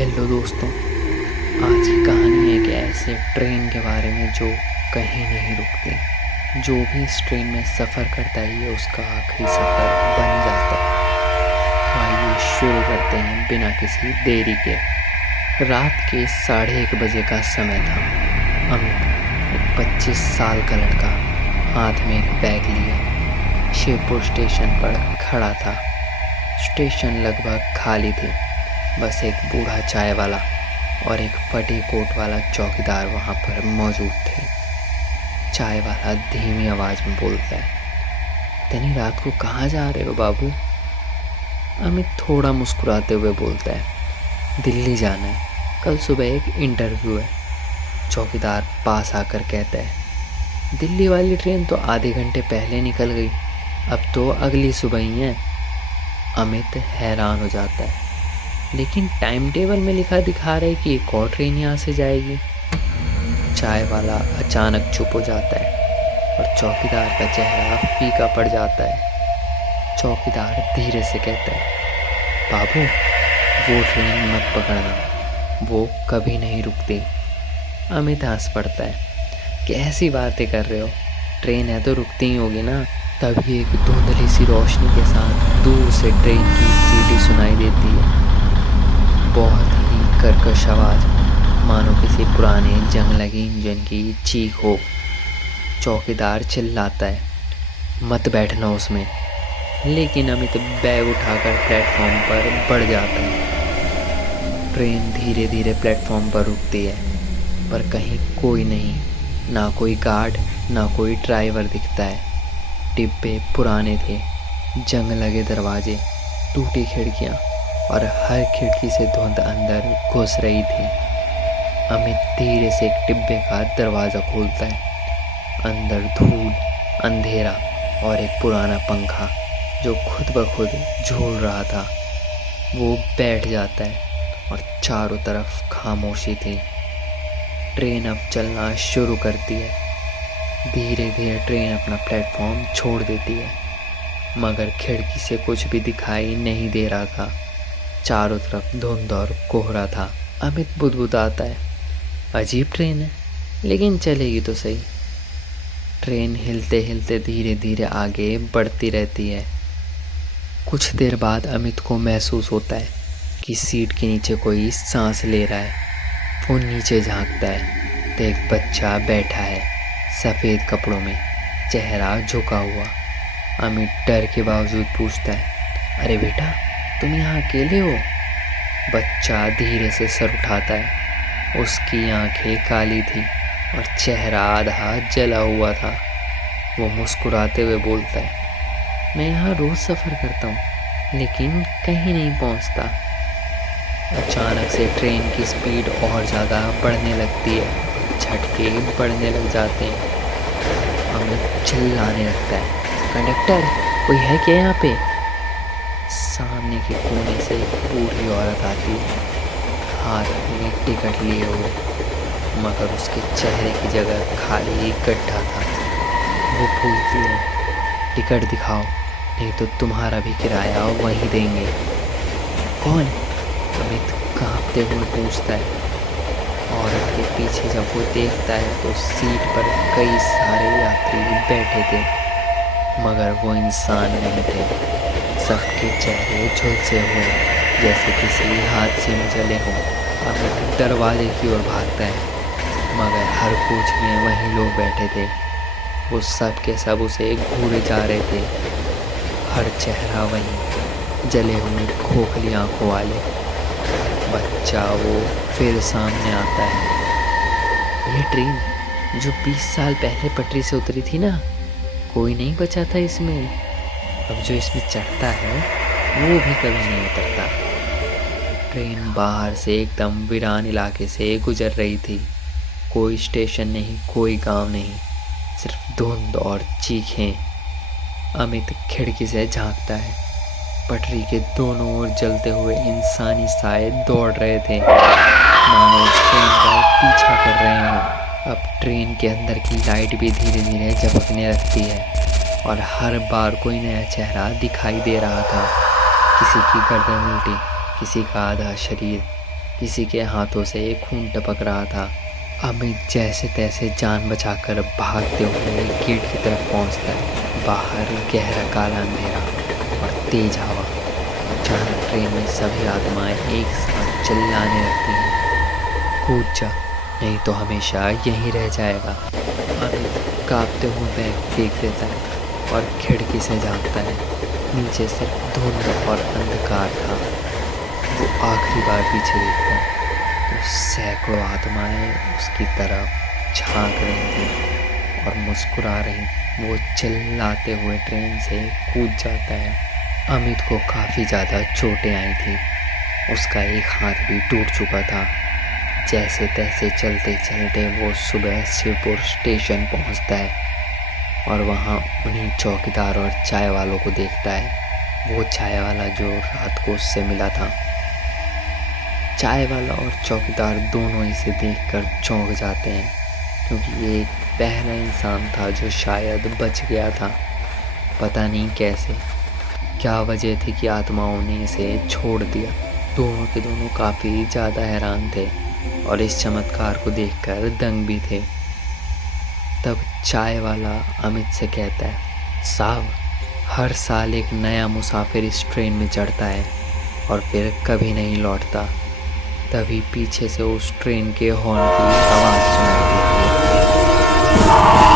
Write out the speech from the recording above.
Hello दोस्तों। आज की कहानी एक ऐसे ट्रेन के बारे में जो कहीं नहीं रुकती। जो भी इस ट्रेन में सफ़र करता है ये उसका आखिरी सफ़र बन जाता है। तो आइए शुरू करते हैं बिना किसी देरी के। रात के 1:30 बजे का समय था। अमित, एक 25 साल का लड़का, हाथ में एक बैग लिए शिवपुर स्टेशन पर खड़ा था। स्टेशन लगभग खाली थी। बस एक बूढ़ा चाय वाला और एक फटे कोट वाला चौकीदार वहाँ पर मौजूद थे। चाय वाला धीमी आवाज़ में बोलता है, इतनी रात को कहाँ जा रहे हो बाबू? अमित थोड़ा मुस्कुराते हुए बोलता है, दिल्ली जाना है, कल सुबह एक इंटरव्यू है। चौकीदार पास आकर कहता है, दिल्ली वाली ट्रेन तो आधे घंटे पहले निकल गई, अब तो अगली सुबह ही है। अमित हैरान हो जाता है, लेकिन टाइम टेबल में लिखा दिखा रहा है कि एक और ट्रेन यहाँ से जाएगी। चाय वाला अचानक चुप हो जाता है और चौकीदार का चेहरा फीका पड़ जाता है। चौकीदार धीरे से कहता है, बाबू वो ट्रेन मत पकड़ना, वो कभी नहीं रुकती। अमित हंस पड़ता है, कैसी बातें कर रहे हो, ट्रेन है तो रुकती ही होगी ना। तभी एक धुंधली सी रोशनी के साथ दूर से ट्रेन की सीटी सुनाई देती है। बहुत ही कर्कश आवाज़, मानो किसी पुराने जंग लगे इंजन की चीख हो। चौकीदार चिल्लाता है, मत बैठना उसमें। लेकिन अमित बैग उठाकर प्लेटफॉर्म पर बढ़ जाता है। ट्रेन धीरे धीरे प्लेटफॉर्म पर रुकती है, पर कहीं कोई नहीं, ना कोई गार्ड ना कोई ड्राइवर दिखता है। डिब्बे पुराने थे, जंग लगे दरवाजे, टूटी खिड़कियाँ और हर खिड़की से धुंध अंदर घुस रही थी। अमित धीरे से एक डिब्बे का दरवाज़ा खोलता है। अंदर धूल, अंधेरा और एक पुराना पंखा जो खुद ब खुद झूल रहा था। वो बैठ जाता है और चारों तरफ खामोशी थी। ट्रेन अब चलना शुरू करती है। धीरे धीरे ट्रेन अपना प्लेटफॉर्म छोड़ देती है, मगर खिड़की से कुछ भी दिखाई नहीं दे रहा था। चारों तरफ धुंध और कोहरा था। अमित बुदबुदाता है, अजीब ट्रेन है, लेकिन चलेगी तो सही। ट्रेन हिलते हिलते धीरे धीरे आगे बढ़ती रहती है। कुछ देर बाद अमित को महसूस होता है कि सीट के नीचे कोई सांस ले रहा है। वो नीचे झांकता है तो एक बच्चा बैठा है, सफ़ेद कपड़ों में, चेहरा झुका हुआ। अमित डर के बावजूद पूछता है, अरे बेटा, तुम यहाँ अकेले हो? बच्चा धीरे से सर उठाता है। उसकी आंखें काली थी और चेहरा आधा जला हुआ था। वो मुस्कुराते हुए बोलता है, मैं यहाँ रोज़ सफ़र करता हूँ, लेकिन कहीं नहीं पहुँचता। अचानक से ट्रेन की स्पीड और ज़्यादा बढ़ने लगती है, झटके बढ़ने लग जाते हैं। अमित चिल्लाने लगता है, कंडक्टर, कोई है क्या यहाँ पे? सामने के कोने से एक बूढ़ी औरत आती है, हाथ में टिकट लिए हुए, मगर उसके चेहरे की जगह खाली एक गड्ढा था। वो बोलती है, टिकट दिखाओ, नहीं तो तुम्हारा भी किराया वहीं देंगे। कौन? अमित कांपते हुए पूछता है। औरत के पीछे जब वो देखता है तो सीट पर कई सारे यात्री बैठे थे, मगर वो इंसान नहीं थे। सबके चेहरे झुलसे हुए, जैसे किसी हादसे में जले हों। अमित दरवाजे की ओर भागता है, मगर हर कूच में वही लोग बैठे थे। वो सब के सब उसे घूरे जा रहे थे, हर चेहरा वही, जले हुए खोखली आंखों वाले। बच्चा वो फिर सामने आता है। ये ट्रेन जो 20 साल पहले पटरी से उतरी थी ना, कोई नहीं बचा था इसमें। अब जो इसमें चढ़ता है वो भी कभी नहीं उतरता। ट्रेन बाहर से एकदम वीरान इलाके से गुजर रही थी। कोई स्टेशन नहीं, कोई गांव नहीं, सिर्फ धुंध और चीखें। अमित खिड़की से झांकता है। पटरी के दोनों ओर जलते हुए इंसानी साए दौड़ रहे थे, मानो उस ट्रेन का पीछा कर रहे हों। अब ट्रेन के अंदर की लाइट भी धीरे धीरे झपकने लगती है और हर बार कोई नया चेहरा दिखाई दे रहा था। किसी की गर्दन उल्टी, किसी का आधा शरीर, किसी के हाथों से खून टपक रहा था। अमित जैसे तैसे जान बचाकर भागते हुए गेट की तरफ पहुंचता है। बाहर गहरा काला अंधेरा और तेज हवा, अचानक ट्रेन में सभी आत्माएं एक साथ चिल्लाने लगती हैं, कूद जा, नहीं तो हमेशा यहीं रह जाएगा। अमित कांपते हुए बैग फेंक देता है और खिड़की से झांकता है। नीचे सिर्फ धुंध और अंधकार था। वो आखिरी बार पीछे देखता है तो सैकड़ों आत्माएं उसकी तरफ झांक रही थी और मुस्कुरा रही। वो चिल्लाते हुए ट्रेन से कूद जाता है। अमित को काफ़ी ज़्यादा चोटें आई थी। उसका एक हाथ भी टूट चुका था। जैसे तैसे चलते चलते वो सुबह शिवपुर स्टेशन पहुंचता है और वहाँ उन्हीं चौकीदार और चाय वालों को देखता है। वो चाय वाला जो रात को उससे मिला था। चाय वाला और चौकीदार दोनों इसे देखकर चौंक जाते हैं, क्योंकि ये एक पहला इंसान था जो शायद बच गया था। पता नहीं कैसे, क्या वजह थी कि आत्माओं ने इसे छोड़ दिया। दोनों के दोनों काफ़ी ज़्यादा हैरान थे और इस चमत्कार को देखकर दंग भी थे। तब चाय वाला अमित से कहता है, साहब, हर साल एक नया मुसाफिर इस ट्रेन में चढ़ता है और फिर कभी नहीं लौटता। तभी पीछे से उस ट्रेन के हॉर्न की आवाज़ सुनाई देती है।